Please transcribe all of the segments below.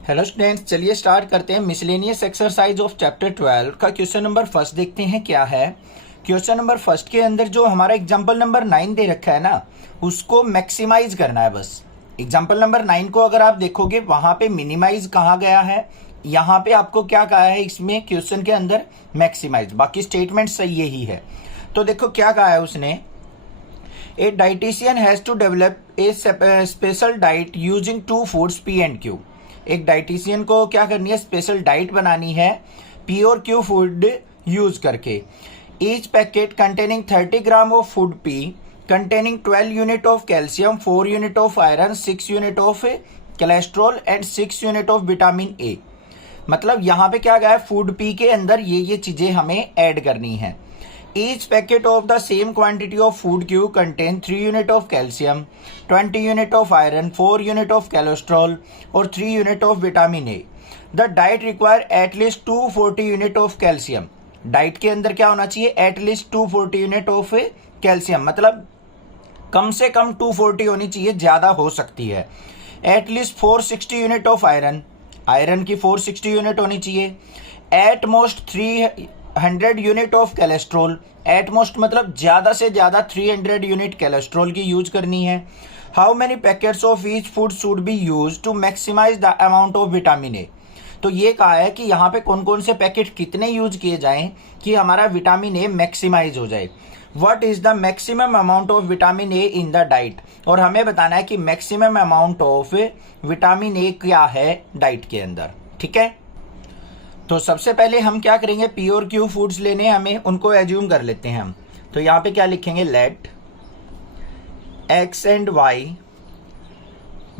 Hello students, चलिए start करते हैं। मिसलेनियस एक्सरसाइज ऑफ चैप्टर 12 का क्वेश्चन नंबर फर्स्ट देखते हैं क्या है। क्वेश्चन नंबर फर्स्ट के अंदर जो हमारा एग्जांपल नंबर 9 दे रखा है ना, उसको मैक्सिमाइज करना है बस। एग्जांपल नंबर 9 को अगर आप देखोगे वहां पे मिनिमाइज कहा गया है, यहाँ पे आपको क्या कहा है इसमें क्वेश्चन के अंदर मैक्सिमाइज। बाकी स्टेटमेंट सही यही है। तो देखो क्या कहा है उसने, a dietician has to develop a special diet using two foods P and Q. एक डाइटिशियन को क्या करनी है, स्पेशल डाइट बनानी है पी और क्यू फूड यूज करके। Each packet containing 30 gram of food P containing 12 unit of calcium, 4 unit of iron, 6 unit of cholesterol and 6 unit of vitamin ए। मतलब यहाँ पे क्या गया है, फूड पी के अंदर ये चीजें हमें ऐड करनी है। Each packet of the same quantity of food Q contain 3 unit of calcium, 20 unit of iron, 4 unit of cholesterol और 3 unit of vitamin A. The diet require at least 240 unit of calcium. Diet के अंदर क्या होना चाहिए, at least 240 unit of calcium, मतलब कम से कम 240 होनी चाहिए, ज्यादा हो सकती है। At least 460 unit of iron, iron की 460 यूनिट होनी चाहिए। At most 300 unit of cholesterol, at most मतलब ज्यादा से ज्यादा 300 यूनिट कोलेस्ट्रॉल की यूज करनी है। How many packets of each food should be use to maximise the amount of vitamin A. तो ये कहा है कि यहाँ पे कौन कौन से पैकेट कितने यूज किए जाएं कि हमारा विटामिन ए मैक्सिमाइज हो जाए। What is the maximum amount of vitamin A in the diet, और हमें बताना है कि मैक्सिमम अमाउंट ऑफ विटामिन ए क्या है डाइट के अंदर। ठीक है, तो सबसे पहले हम क्या करेंगे, पी और क्यू फूड्स लेने, हमें उनको एज्यूम कर लेते हैं हम। तो यहाँ पे क्या लिखेंगे, let x and y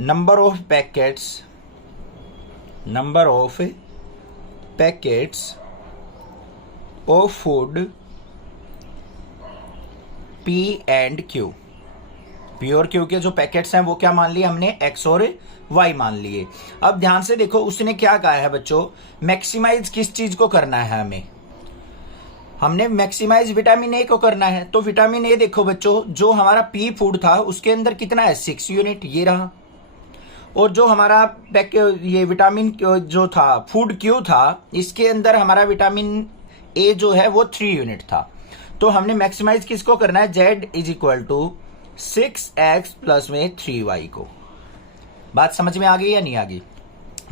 number of packets of food P and Q. P और क्यू के जो पैकेट्स हैं वो क्या मान लिए हमने, एक्स और वाई मान लिए। अब ध्यान से देखो उसने क्या कहा है बच्चों, मैक्सिमाइज किस चीज को करना है हमने मैक्सिमाइज विटामिन ए को करना है। तो विटामिन ए देखो बच्चों, जो हमारा पी फूड था उसके अंदर कितना है, 6 यूनिट, ये रहा। और जो हमारा ये विटामिन जो था फूड क्यू था, इसके अंदर हमारा विटामिन ए जो है वो 3 यूनिट था। तो हमने मैक्सिमाइज किसको करना है, z is equal to 6x plus में 3y को। बात समझ में आ गई या नहीं आ गई।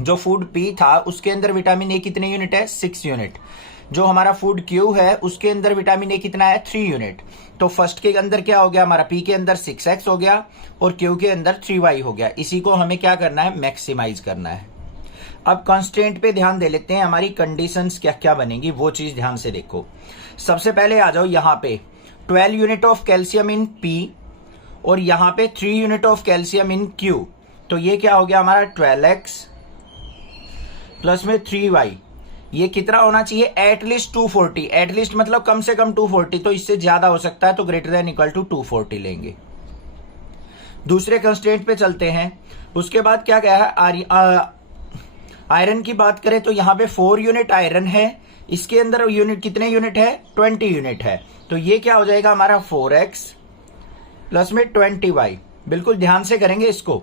जो फूड पी था उसके अंदर विटामिन ए कितने यूनिट है, 6 यूनिट। जो हमारा फूड क्यू है उसके अंदर विटामिन ए कितना है, 3 यूनिट। तो फर्स्ट के अंदर क्या हो गया, हमारा पी के अंदर 6x हो गया और क्यू के अंदर 3y हो गया। इसी को हमें क्या करना है, मैक्सिमाइज करना है। अब कंस्ट्रेंट पे ध्यान दे लेते हैं, हमारी कंडीशंस क्या क्या बनेंगी वो चीज ध्यान से देखो। सबसे पहले आ जाओ यहाँ पे 12 unit of calcium in P और यहाँ पे 3 unit of calcium in Q. तो ये क्या हो गया हमारा 12x प्लस में 3y। ये कितना होना चाहिए, एटलीस्ट 240। एटलीस्ट मतलब कम से कम 240, तो इससे ज्यादा हो सकता है, तो ग्रेटर देन इक्वल टू 240 लेंगे। दूसरे कंस्ट्रेंट पे चलते हैं। उसके बाद क्या गया है, आयरन की बात करें तो यहाँ पे 4 यूनिट आयरन है, इसके अंदर यूनिट कितने यूनिट है, 20 यूनिट है। तो ये क्या हो जाएगा हमारा 4x प्लस में 20y। बिल्कुल ध्यान से करेंगे इसको।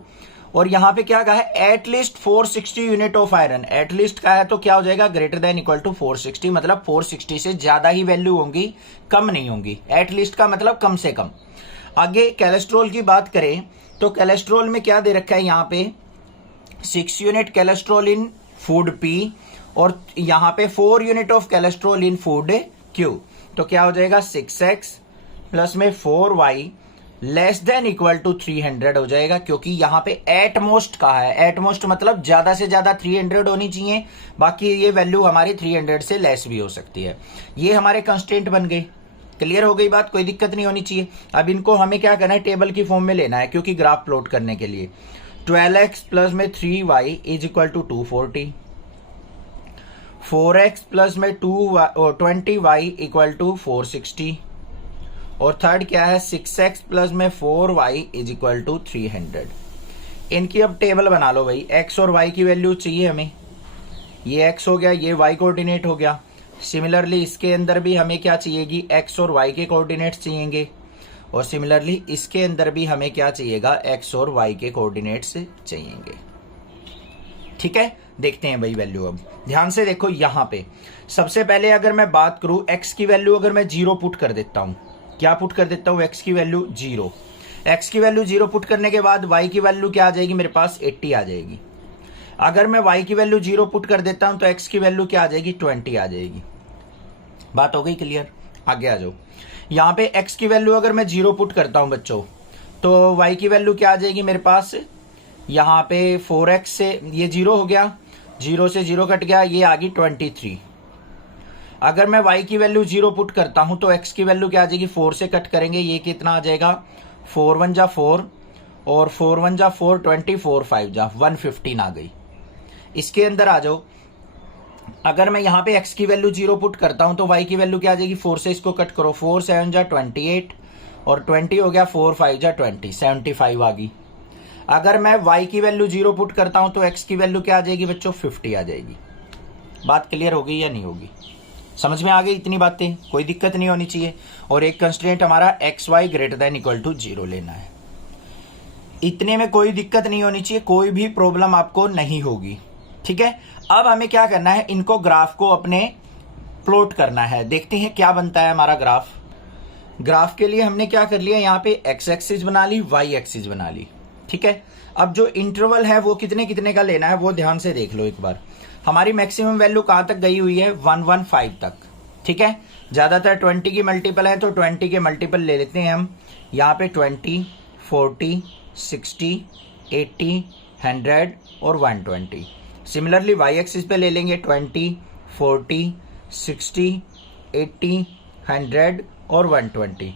और यहाँ पे क्या कहा है, at least 460 unit of iron. At least का है तो क्या हो जाएगा, ग्रेटर देन इक्वल टू 460, मतलब 460 से ज्यादा ही वैल्यू होंगी, कम नहीं होंगी। एटलीस्ट का मतलब कम से कम। आगे कोलेस्ट्रॉल की बात करें तो कोलेस्ट्रॉल में क्या दे रखा है, यहाँ पे 6 यूनिट कोलेस्ट्रॉल इन फूड पी और यहाँ पे 4 unit of cholesterol in food Q. तो क्या हो जाएगा 6x प्लस में 4y less than equal to 300 हो जाएगा, क्योंकि यहाँ पे एटमोस्ट कहा है। एटमोस्ट मतलब ज्यादा से ज्यादा 300 होनी चाहिए, बाकी ये वैल्यू हमारी 300 से लेस भी हो सकती है। ये हमारे कंस्टेंट बन गए। क्लियर हो गई बात, कोई दिक्कत नहीं होनी चाहिए। अब इनको हमें क्या करना है, टेबल की फॉर्म में लेना है, क्योंकि ग्राफ प्लॉट करने के लिए 12x प्लस में 3y is equal to 240, 4x plus में 20y इक्वल टू 460 और थर्ड क्या है 6x प्लस में 4y इज इक्वल टू 300। इनकी अब टेबल बना लो भाई। x और y की वैल्यू चाहिए हमें, ये x हो गया, ये y कोऑर्डिनेट हो गया। सिमिलरली इसके अंदर भी हमें क्या चाहिएगी, x और y के कोऑर्डिनेट्स चाहिएंगे। और सिमिलरली इसके अंदर भी हमें क्या चाहिएगा, x और y के कोऑर्डिनेट्स चाहिएंगे। ठीक है, देखते हैं भाई वैल्यू। अब ध्यान से देखो, यहां पे सबसे पहले अगर मैं बात करूं x की वैल्यू अगर मैं 0 पुट कर देता हूं, क्या पुट कर देता हूं, x की वैल्यू 0, x की वैल्यू 0 पुट करने के बाद y की वैल्यू क्या आ जाएगी, मेरे पास 80 आ जाएगी। अगर मैं y की वैल्यू 0 पुट कर देता हूं तो x की वैल्यू क्या आ जाएगी, 20 आ जाएगी। बात हो गई क्लियर? आगे आ जाओ। यहां पे x की वैल्यू अगर मैं 0 पुट करता हूं बच्चों तो y की वैल्यू क्या आ जाएगी मेरे पास, यहां पे 4x से ये 0 हो गया, 0 से 0 कट गया, ये आ गई 23। अगर मैं y की वैल्यू 0 पुट करता हूं तो x की वैल्यू क्या आ जाएगी, 4 से कट करेंगे, ये कितना आ जाएगा, 4 1 जा 4 और 4 1 जा 4, 24 5 जा 115 आ गई। इसके अंदर आ जाओ, अगर मैं यहां पे x की वैल्यू 0 पुट करता हूं तो y की वैल्यू क्या आ जाएगी, 4 से इसको कट करो, 4 7 जा 28 और 20 हो गया, 4 5 जा 20, 75 आ गई। अगर मैं y की वैल्यू 0 पुट करता हूं तो x की वैल्यू क्या आ जाएगी बच्चों, 50 आ जाएगी। बात क्लियर होगी या नहीं होगी? समझ में आ गई इतनी बातें, कोई दिक्कत नहीं होनी चाहिए। और एक कंस्ट्रेंट हमारा x y greater than equal to 0 लेना है, इतने में कोई दिक्कत नहीं होनी चाहिए, कोई भी प्रॉब्लम आपको नहीं होगी। ठीक है, अब हमें क्या करना है, इनको ग्राफ को अपने प्लॉट करना है। देखते हैं क्या बनता है हमारा ग्राफ। ग्राफ के लिए हमने क्या कर लिया, यहाँ पे एक्स एक्सिस बना ली, वाई एक्सिस बना ली। ठीक है, अब जो इंटरवल है वो कितने कितने का लेना है वो ध्यान से देख लो एक बार। हमारी मैक्सिमम वैल्यू कहां तक गई हुई है, 115 तक। ठीक है, ज्यादातर 20 की मल्टीपल है तो 20 के मल्टीपल ले लेते हैं हम। यहाँ पे 20, 40, 60, 80, 100 और 120। सिमिलरली वाई एक्सिस पे ले लेंगे 20, 40, 60, 80, 100 और 120।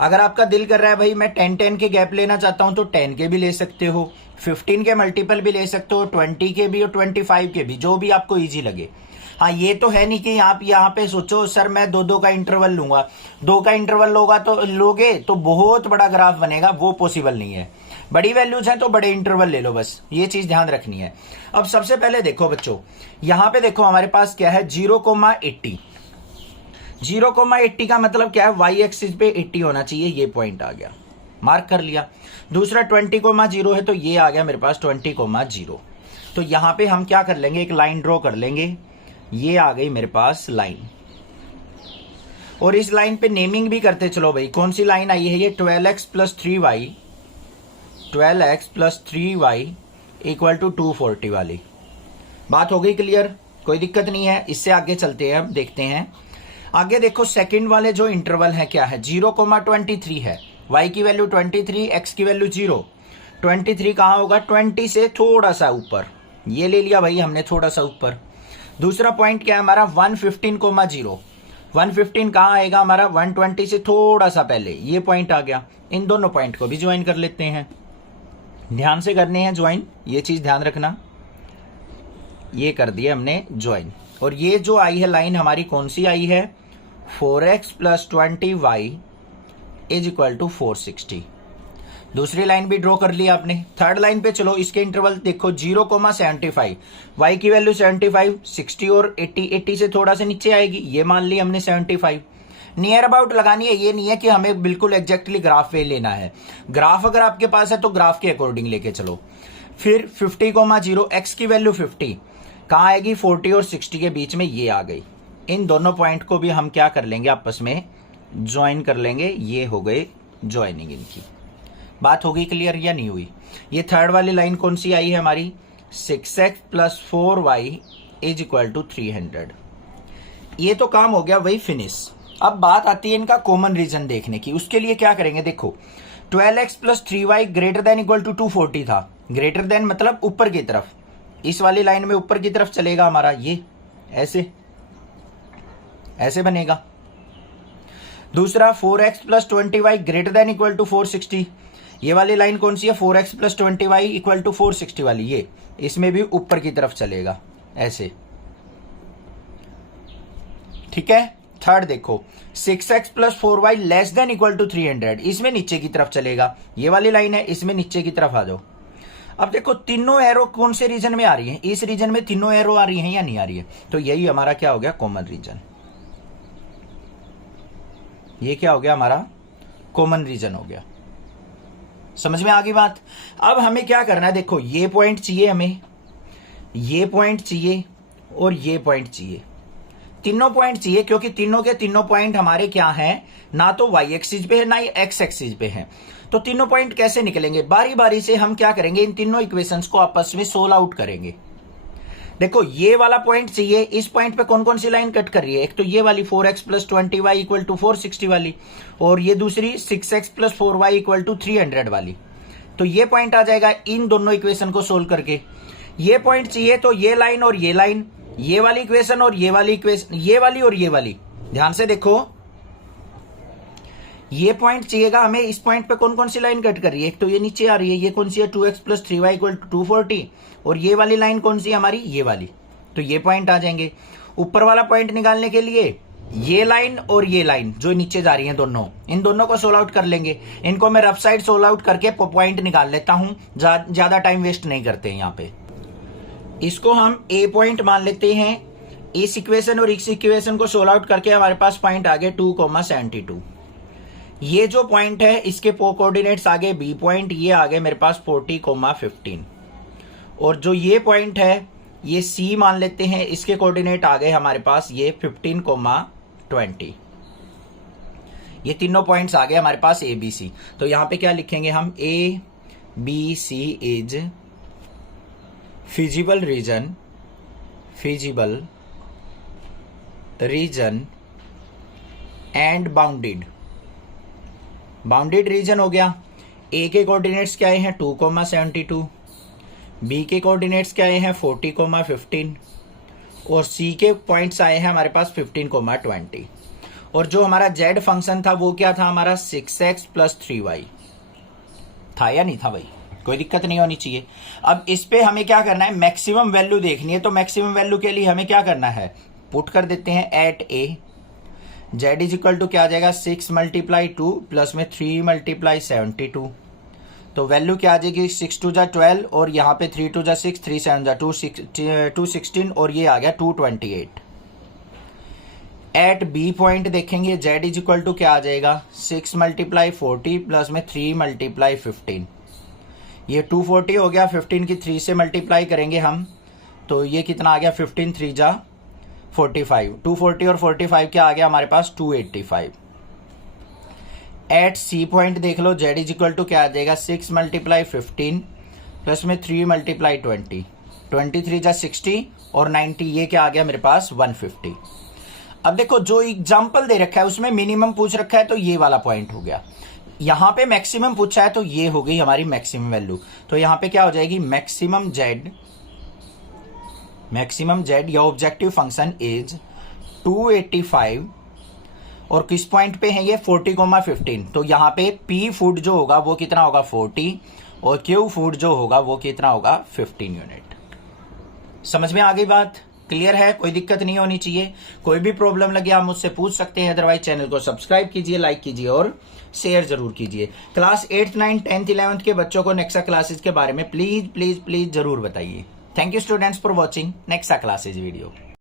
अगर आपका दिल कर रहा है भाई मैं 10-10 के गैप लेना चाहता हूं तो 10 के भी ले सकते हो, 15 के मल्टीपल भी ले सकते हो, 20 के भी और 25 के भी, जो भी आपको इजी लगे। हाँ, ये तो है नहीं कि आप यहाँ पे सोचो सर मैं 2-2 का इंटरवल लूंगा, 2 का इंटरवल लोगे तो बहुत बड़ा ग्राफ बनेगा, वो पॉसिबल नहीं है। बड़ी वैल्यूज हैं तो बड़े इंटरवल ले लो, बस ये चीज ध्यान रखनी है। अब सबसे पहले देखो बच्चों, यहां पे देखो हमारे पास क्या है, 0,80। 0,80 का मतलब क्या है, वाई एक्सिस पे 80 होना चाहिए, ये पॉइंट आ गया, मार्क कर लिया। दूसरा 20,0 है तो ये आ गया मेरे पास 20,0। तो यहां पे हम क्या कर लेंगे, एक लाइन ड्रॉ कर लेंगे, ये आ गई मेरे पास लाइन। और इस लाइन पे नेमिंग भी करते चलो भाई, कौन सी लाइन आई है ये, 12x plus 3y, 12x plus 3y equal to 240 वाली। बात हो गई क्लियर, कोई दिक्कत नहीं है। इससे आगे चलते हैं, अब देखते हैं आगे। देखो सेकंड वाले जो इंटरवल है क्या है, 0,23 है, y की वैल्यू 23, x की वैल्यू 0। 23 कहां होगा, 20 से थोड़ा सा ऊपर, ये ले लिया भाई हमने थोड़ा सा ऊपर। दूसरा पॉइंट क्या है हमारा, 115,0। 115 कहां आएगा हमारा, 120 से थोड़ा सा पहले, ये पॉइंट आ गया। इन दोनों पॉइंट को भी ज्वाइन कर लेते हैं, ध्यान से करने हैं ज्वाइन, ये चीज ध्यान रखना। ये कर दिया हमने ज्वाइन, और ये जो आई है लाइन हमारी कौन सी आई है, 4x plus 20y is equal to 460। दूसरी लाइन भी ड्रॉ कर लिया आपने। थर्ड लाइन पे चलो, इसके इंटरवल देखो 0,75, y की वैल्यू 75, 60 और 80, 80 से थोड़ा से नीचे आएगी, ये मान ली हमने 75। नियर अबाउट लगानी है, ये नहीं है कि हमें बिल्कुल एग्जैक्टली ग्राफ पे लेना है। ग्राफ अगर आपके पास है तो ग्राफ के अकॉर्डिंग लेके चलो। फिर 50,0, x की वैल्यू 50 कहां आएगी, 40 और 60 के बीच में, ये आ गई। इन दोनों पॉइंट को भी हम क्या कर लेंगे, आपस में ज्वाइन कर लेंगे, ये हो गए ज्वाइनिंग इनकी। बात हो गई क्लियर या नहीं हुई? ये थर्ड वाली लाइन कौन सी आई है हमारी, 6x plus 4y is equal to 300। ये तो काम हो गया वही फिनिश। अब बात आती है इनका कॉमन रीजन देखने की। उसके लिए क्या करेंगे, देखो 12x plus 3y greater than equal to 240 था। ग्रेटर देन मतलब ऊपर की तरफ, इस वाली लाइन में ऊपर की तरफ चलेगा हमारा, ये ऐसे ऐसे बनेगा। दूसरा 4x plus 20y greater than equal to 460, ये वाली लाइन कौन सी है, 4x plus 20y equal to 460 वाली, ये इसमें भी ऊपर की तरफ चलेगा ऐसे। ठीक है। थर्ड देखो 6x plus 4y less than equal to 300, इसमें नीचे की तरफ चलेगा, ये वाली लाइन है, इसमें नीचे की तरफ आ जाओ। अब देखो तीनों एरो कौन से रीजन में आ रही है, इस रीजन में तीनों एरो आ रही है या नहीं आ रही है, तो यही हमारा क्या हो गया, कॉमन रीजन। ये क्या हो गया हमारा, कॉमन रीजन हो गया। समझ में आ गई बात? अब हमें क्या करना है, देखो ये पॉइंट चाहिए हमें, ये पॉइंट चाहिए और ये पॉइंट चाहिए, तीनों पॉइंट चाहिए, क्योंकि तीनों के तीनों पॉइंट हमारे क्या हैं, ना तो y एक्सिस पे है ना ही x एक्सिस पे है। तो तीनों पॉइंट कैसे निकलेंगे, बारी बारी से हम क्या करेंगे, इन तीनों इक्वेशंस को आपस में सोल्व आउट करेंगे। देखो ये वाला पॉइंट चाहिए, इस पॉइंट पे कौन कौन सी लाइन कट कर रही है, एक तो ये वाली 4x + 20y = 460 वाली, और ये दूसरी 6x + 4y = 300 वाली। तो ये पॉइंट आ जाएगा इन दोनों इक्वेशन को सोल्व करके। ये पॉइंट चाहिए तो ये लाइन और ये लाइन, ये वाली इक्वेशन और ये वाली इक्वेशन, ये वाली और ये वाली, ध्यान से देखो, ये पॉइंट चाहिएगा हमें। इस पॉइंट पे कौन कौन सी लाइन कट कर रही है, एक तो ये नीचे आ रही है, ये कौन सी है, 2x + 3y = 240, और ये वाली लाइन कौन सी है हमारी, ये वाली। तो ये पॉइंट आ जाएंगे। ऊपर वाला पॉइंट निकालने के लिए ये लाइन और ये लाइन जो नीचे जा रही हैं दोनों, इन दोनों को सोल्व आउट कर लेंगे। इनको मैं रफ साइड सोल्व आउट करके पॉइंट निकाल लेता हूं, ज्यादा टाइम वेस्ट नहीं करते हैं यहाँ पे। इसको हम ए पॉइंट मान लेते हैं। इस इक्वेशन और इस इक्वेशन को सोल्व आउट करके हमारे पास पॉइंट आ गए 2,72। ये जो पॉइंट है इसके कोऑर्डिनेट्स आ गए बी पॉइंट, ये आ गए मेरे पास 40,15, और जो ये पॉइंट है ये सी मान लेते हैं, इसके कोऑर्डिनेट आ गए हमारे पास ये 15,20। ये तीनों पॉइंट्स आ गए हमारे पास ए बी सी। तो यहां पे क्या लिखेंगे हम, A B C is feasible region and bounded region हो गया। ए के कोऑर्डिनेट्स क्या आए हैं 2,72, बी के कोऑर्डिनेट्स क्या आए हैं 40,15, और सी के पॉइंट्स आए हैं हमारे पास 15,20, और जो हमारा जेड फंक्शन था वो क्या था हमारा 6x + 3y था या नहीं था भाई, कोई दिक्कत नहीं होनी चाहिए। अब इस पे हमें क्या करना है, मैक्सिमम वैल्यू देखनी है। तो मैक्सिमम वैल्यू के लिए हमें क्या करना है, पुट कर देते हैं एट ए, जेड = क्या आ जाएगा 6 × 2 प्लस में 3 × 72। तो वैल्यू क्या आ जाएगी 6 × 2 = 12, और यहाँ पे 3 × 2 = 6, 3 × 7 = 216, और ये आ गया 228। एट बी पॉइंट देखेंगे, जेड = क्या आ जाएगा 6 × 40 प्लस में 3 × 15। ये 240 हो गया, 15 की 3 से मल्टीप्लाई करेंगे हम, तो ये कितना आ गया 15 3 जा 45, 240 और 45 क्या आ गया हमारे पास 285। एट सी पॉइंट देख लो, जेड = क्या आ जाएगा 6 × 15 प्लस में 3 × 20, 23 जा 60 और 90, ये क्या आ गया मेरे पास 150। अब देखो जो एग्जाम्पल दे रखा है उसमें मिनिमम पूछ रखा है, तो ये वाला पॉइंट हो गया। यहां पे मैक्सिमम पूछा है तो ये हो गई हमारी मैक्सिमम वैल्यू। तो यहां पे क्या हो जाएगी, मैक्सिमम जेड या ऑब्जेक्टिव फंक्शन इज 285, और किस पॉइंट पे है ये 40,15। तो यहां पे पी फूड जो होगा वो कितना होगा 40, और क्यू फूड जो होगा वो कितना होगा 15 यूनिट। समझ में आ गई बात, क्लियर है, कोई दिक्कत नहीं होनी चाहिए। कोई भी प्रॉब्लम लगे आप मुझसे पूछ सकते हैं, अदरवाइज चैनल को सब्सक्राइब कीजिए, लाइक कीजिए और शेयर जरूर कीजिए। Class 8th 9th 10th 11th के बच्चों को नेक्सा क्लासेज के बारे में प्लीज प्लीज प्लीज जरूर बताइए। Thank you students for watching Nexa classes video.